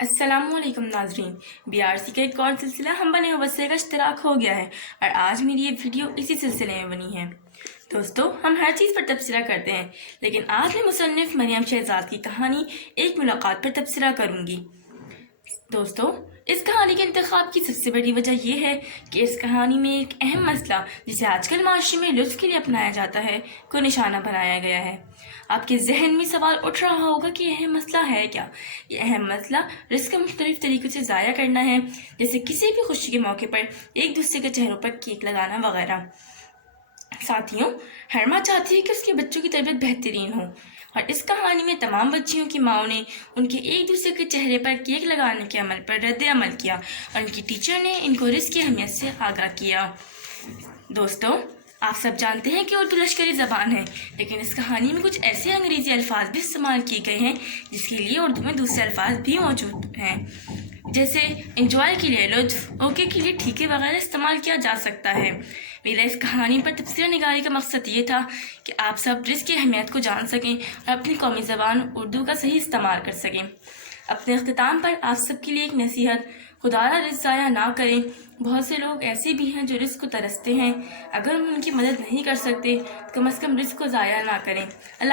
अस्सलाम वालेकुम नाजरीन। BRC का एक और सिलसिला हम बने वसे का इश्तराक हो गया है और आज मेरी ये वीडियो इसी सिलसिले में बनी है। दोस्तों, हम हर चीज़ पर तबसरा करते हैं, लेकिन आज मैं मुसन्निफ़ मरियम शहजाद की कहानी एक मुलाकात पर तबसरा करूँगी। दोस्तों, इस कहानी के इंतखाब की सबसे बड़ी वजह यह है कि इस कहानी में एक अहम मसला जिसे आजकल माशरे में लुत्फ़ के लिए अपनाया जाता है को निशाना बनाया गया है। आपके जहन में सवाल उठ रहा होगा कि अहम मसला है क्या? ये अहम मसला रिस्क मुख्तलिफ तरीक़ों से ज़ाया करना है, जैसे किसी भी खुशी के मौके पर एक दूसरे के चेहरों पर केक लगाना वगैरह। साथियों, हर माँ चाहती है कि उसके बच्चों की तरबियत बेहतरीन हो, और इस कहानी में तमाम बच्चियों की माओं ने उनके एक दूसरे के चेहरे पर केक लगाने के अमल पर रद्द अमल किया और उनकी टीचर ने इनको रिस्क की अहमियत से आगाह किया। दोस्तों, आप सब जानते हैं कि उर्दू लश्करी ज़बान है, लेकिन इस कहानी में कुछ ऐसे अंग्रेज़ी अल्फाज भी इस्तेमाल किए गए हैं जिसके लिए उर्दू में दूसरे अल्फाज भी मौजूद हैं, जैसे इंजॉय के लिए लुत्फ़, ओके के लिए ठीक है वगैरह इस्तेमाल किया जा सकता है। मेरा इस कहानी पर तबसरा निगारी का मकसद ये था कि आप सब रिस्क की अहमियत को जान सकें और अपनी कौमी ज़बान उर्दू का सही इस्तेमाल कर सकें। अपने अख्तिताम पर आप सब के लिए एक नसीहत, खुदारा रिस्क ज़ाया ना करें। बहुत से लोग ऐसे भी हैं जो रिस्क को तरसते हैं, अगर हम उनकी मदद नहीं कर सकते तो कम से कम रिस्क को ज़ाया ना करें।